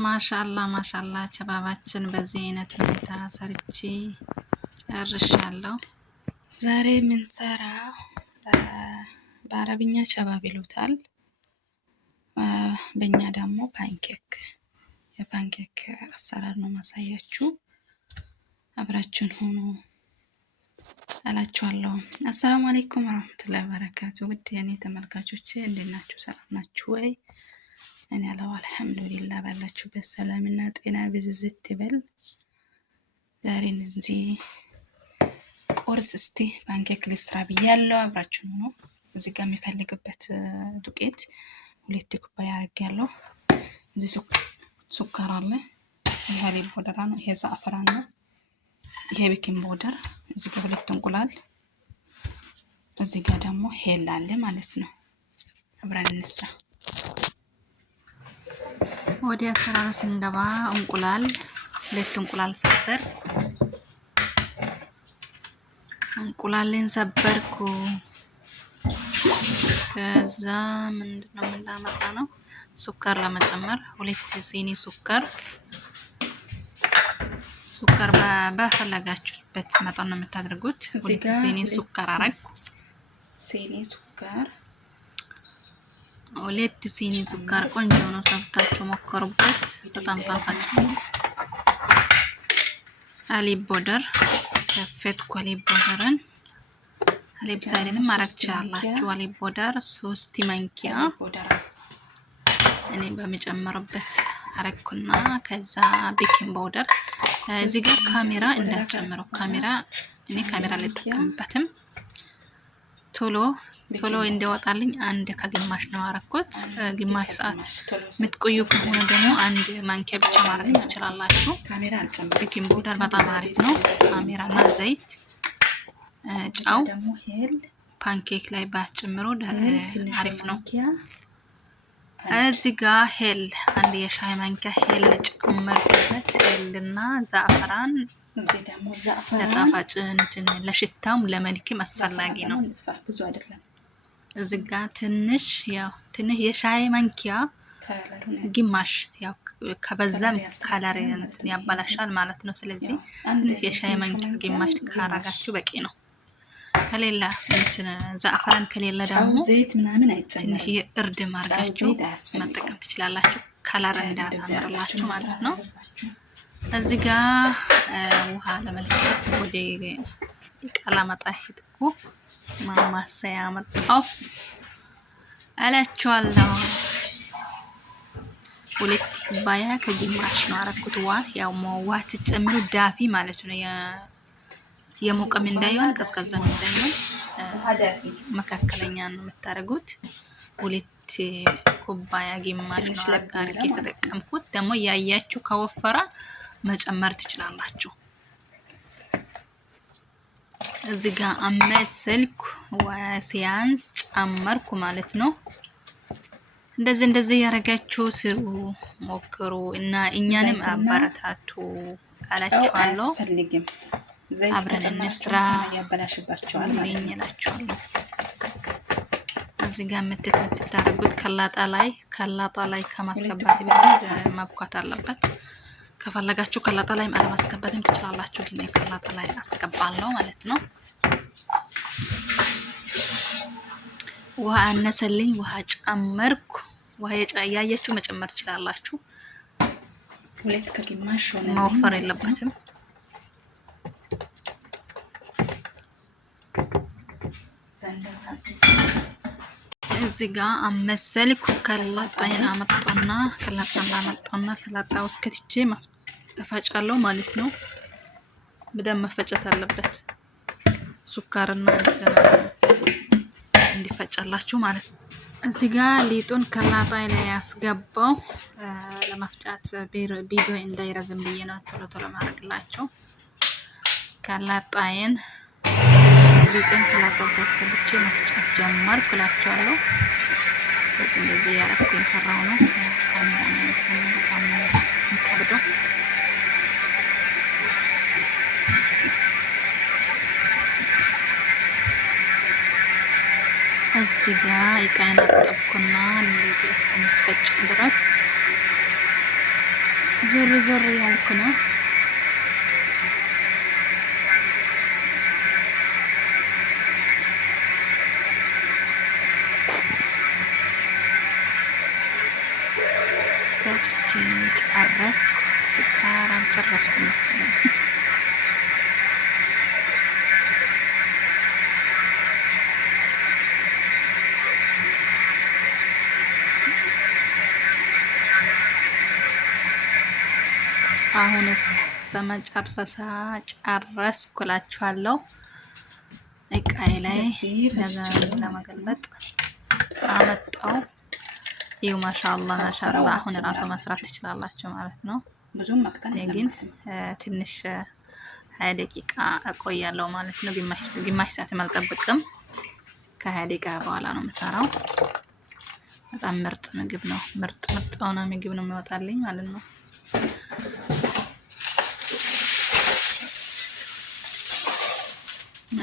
ማሻአላህ ቸባባችን በዚህ አይነት ሁኔታ ሰርቼ ጨርሻለሁ። ዛሬ ምን ሰራ በአረብኛ ቸባብ ይሉታል፣ በእኛ ደግሞ ፓንኬክ። የፓንኬክ አሰራር ነው ማሳያችሁ። አብራችሁን ሆኖ እላችኋለሁ። አሰላሙ አለይኩም ወራህመቱላሂ ወበረካቱ። ውድ የኔ ተመልካቾች እንዴት ናችሁ? ሰላም ናችሁ ወይ? እኔ አለው አልሐምዱሊላህ። ባላችሁበት ሰላምና ጤና ብዝዝት ይበል። ዛሬ እዚህ ቁርስ እስቲ ፓንኬክ ልስራ ብያለሁ። አብራችሁ ነው። እዚህ ጋር የሚፈልግበት ዱቄት 2 ኩባያ አድርጌያለሁ። እዚህ ሱካር አለ፣ ይሄ ሀሊብ ፓውደር ነው፣ ይሄ ዛዕፈራን ነው፣ ይሄ ቤኪንግ ፓውደር፣ እዚህ ጋር 2 እንቁላል፣ እዚህ ጋር ደግሞ ሄል አለ ማለት ነው። አብረን እንስራ። ወዲያ አሰራሩ ስንገባ እንቁላል 2 እንቁላል ሰበር፣ እንቁላልን ሰበርኩ። ከዛ ምንድነው የምናመጣ ነው ሱካር ለመጨመር 2 ሲኒ ሱካር በፈለጋችሁበት መጠን ነው የምታደርጉት። 2 ሲኒ ሱካር አረግኩ። ሲኒ ሱካር 2 ሲኒ ሱካር ቆንጆ ነው፣ ሰርታችሁ ሞክሩበት። በጣም ጣፋጭ ነው። ሀሊብ ፓውደር ከፈትኩ። ሀሊብ ፓውደርን ሀሊብ ሳይልንም ማረግ ትችላላችሁ። ሀሊብ ፓውደር 3 ማንኪያ እኔ በመጨመርበት አረግኩና ከዛ ቤኪንግ ፓውደር እዚህ ጋር ካሜራ እንዳጨምረው እኔ ካሜራ ልጠቀምበትም ቶሎ እንዲወጣልኝ 1 ከግማሽ ነው አረኩት። ግማሽ ሰዓት ምትቆዩ ከሆነ ደግሞ 1 ማንኪያ ብቻ ማድረግ ትችላላችሁ። ቤኪንግ ፓውደር በጣም አሪፍ ነው። ካሜራና ዘይት፣ ጫው ፓንኬክ ላይ ባጨምሩ አሪፍ ነው። እዚህ ጋር ሄል 1 የሻይ ማንኪያ ሄል ጨመርኩበት። ሄልና ዛዕፈራን እዚህ ደግሞ ለጣፋጭ ለሽታውም ለመልክም አስፈላጊ ነው። እዚህ ጋር ትንሽ የሻይ ማንኪያ ግማሽ ያው ከበዛም ካለር ያበላሻል ማለት ነው። ስለዚህ ትንሽ የሻይ ማንኪያ ግማሽ ካረጋችሁ በቂ ነው። ከሌላ ዛዕፈራን ከሌላ ደግሞ ዘይት ምናምን አይጨመርም። ትንሽ እርድ ማርጋችሁ መጠቀም ትችላላችሁ፣ ካለር እንዳያሳምርላችሁ ማለት ነው። እዚህ ጋር ውሃ ለመልቀቅ ወደ ቀላመጣ ሄድኩ። ማማሰያ መጣው አላችኋለሁ። 2 ኩባያ ከግማሽ ነው አረኩት። ያው ውሃ ትጨምሩ ዳፊ ማለት ነው። የሞቀም እንዳይሆን ቀዝቀዛም እንዳይሆን መካከለኛ ነው የምታደርጉት። 2 ኩባያ ግማሽ ነው አድርጌ ተጠቀምኩት። ደግሞ ያያችሁ ከወፈራ መጨመር ትችላላችሁ። እዚህ ጋር አመሰልኩ ሲያንስ ጨመርኩ ማለት ነው። እንደዚህ ያረጋችሁ ስሩ፣ ሞክሩ እና እኛንም አበረታቱ አላችኋለሁ። አብረን እንስራ ያበላሽባችኋል እላችኋለሁ። እዚህ ጋር የምትታረጉት ከላጣ ላይ ከማስገባት በፊት መብኳት አለበት። ከፈለጋችሁ ከላጣ ላይ አለማስገባትም ትችላላችሁ፣ ግን ከላጣ ላይ አስገባለሁ ማለት ነው። ውሃ አነሰልኝ፣ ውሃ ጨመርኩ። ውሃ ያያችሁ መጨመር ትችላላችሁ። 2 ከግማሽ መወፈር የለበትም። እዚህ ጋር አመሰልኩ። ከላጣዬን አመጣና ከላጣ ውስጥ ከትቼ እፈጫለሁ ማለት ነው። በደንብ መፈጨት አለበት፣ ሱካርና እንዲፈጫላችሁ ማለት ነው። እዚህ ጋር ሊጡን ከላጣዬ ላይ ያስገባው ለመፍጫት ቪዲዮ እንዳይረዝም ብዬ ነው ቶሎ ማድረግላችሁ። ከላጣዬን ሊጡን ከላጣው ታስገብቼ መፍጨት ጀመርኩ እላችኋለሁ። እንደዚህ ያረኩ የሰራው ነው። ካሜራ ነው በጣም የሚከብደው። እዚህ ጋር እቃዬን አጠብኩና ሊጡ እስከሚፈጭ ድረስ ዞር ዞር ያልኩ ነው። ፈጭቼ ጨረስኩ። ቃራም ጨረስኩ መሰለኝ። አሁንስ በመጨረሻ ጨረስኩ እላችኋለሁ። እቃዬ ላይ ለመገልበጥ አመጣው። ይኸው ማሻአላህ ማሻአላህ። አሁን ራሱ መስራት ትችላላችሁ ማለት ነው። ግን ትንሽ 20 ደቂቃ እቆያለሁ ማለት ነው። ግማሽ ሰዓት አልጠብቅም። ከ20 ደቂቃ በኋላ ነው የምሰራው። በጣም ምርጥ ምግብ ነው። ምርጥ ሆነ ምግብ ነው የሚወጣልኝ ማለት ነው።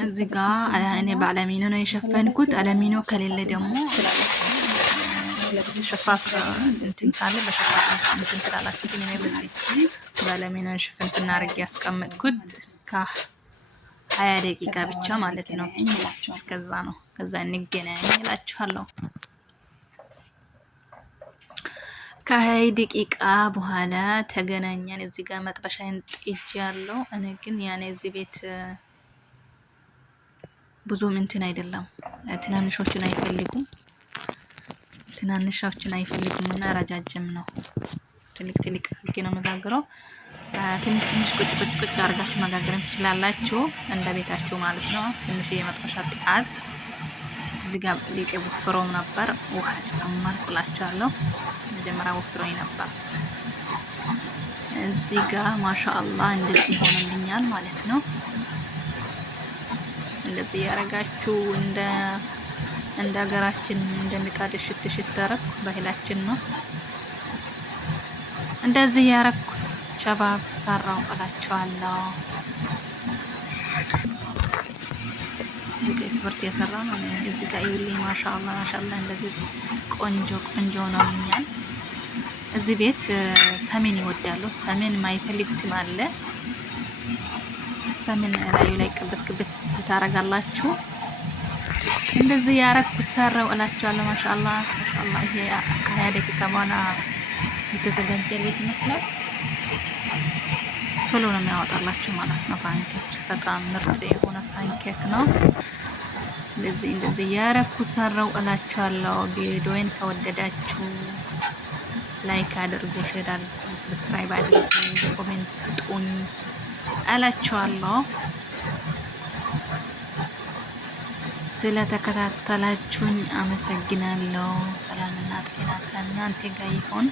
እዚህ ጋር እኔ በአለሚኖ ነው የሸፈንኩት። አለሚኖ ከሌለ ደግሞ ሸፋፍ እንትን ካለ በሸፋፍ እንትን ትላላችሁ። ግን እኔ በዚህ በአለሚኖ ሽፍንትና አድርጌ ያስቀመጥኩት እስከ 20 ደቂቃ ብቻ ማለት ነው። እስከዛ ነው። ከዛ እንገናኝ እላችኋለሁ። ከ20 ደቂቃ በኋላ ተገናኘን። እዚህ ጋር መጥበሻዬን ጥጃለሁ። እኔ ግን ያኔ እዚህ ቤት ብዙም እንትን አይደለም። ትናንሾችን አይፈልጉም እና ረጃጅም ነው። ትልቅ አድርጌ ነው መጋገረው። ትንሽ ቁጭ አድርጋችሁ መጋገርም ትችላላችሁ፣ እንደ ቤታችሁ ማለት ነው። ትንሽ የመጥበሻ ጣል። እዚህ ጋር ሊጤ ወፍሮም ነበር፣ ውሃ ጨመርኩላችኋለሁ። መጀመሪያ ወፍሮኝ ነበር። እዚህ ጋር ማሻአላህ እንደዚህ ሆነልኛል ማለት ነው። እንደዚህ ያረጋችሁ እንደ ሀገራችን እንደሚጣድ ሽት አረኩ። ባህላችን ነው። እንደዚህ ያረኩ ሸባብ ሰራው እላችኋለሁ። ዱቄት ስፖርት የሰራ ነው። እዚህ ጋር ይኸውልኝ ማሻአላህ እንደዚህ ቆንጆ ነውኛል። እዚህ ቤት ሰሜን ይወዳሉ። ሰሜን የማይፈልጉትም አለ። ሰሜን ላዩ ላይ ቅብት ታረጋላችሁ። እንደዚህ ያረኩ ሰራው እላችኋለሁ። ማሻአላህ ይሄ ከ20 ደቂቃ በኋላ የተዘጋጀ ሌት ይመስላል። ቶሎ ነው የሚያወጣላችሁ ማለት ነው። ፓንኬክ በጣም ምርጥ የሆነ ፓንኬክ ነው። እንደዚህ ያረኩ ሰራው እላችኋለሁ። ቪዲዮን ከወደዳችሁ ላይክ አድርጉ፣ ሼር አድርጉ፣ ሰብስክራይብ አድርጉ፣ ኮሜንት ስጡኝ እላችኋለሁ። ስለተከታተላችሁኝ አመሰግናለሁ። ሰላምና ጤና ከእናንተ ጋር ይሁን።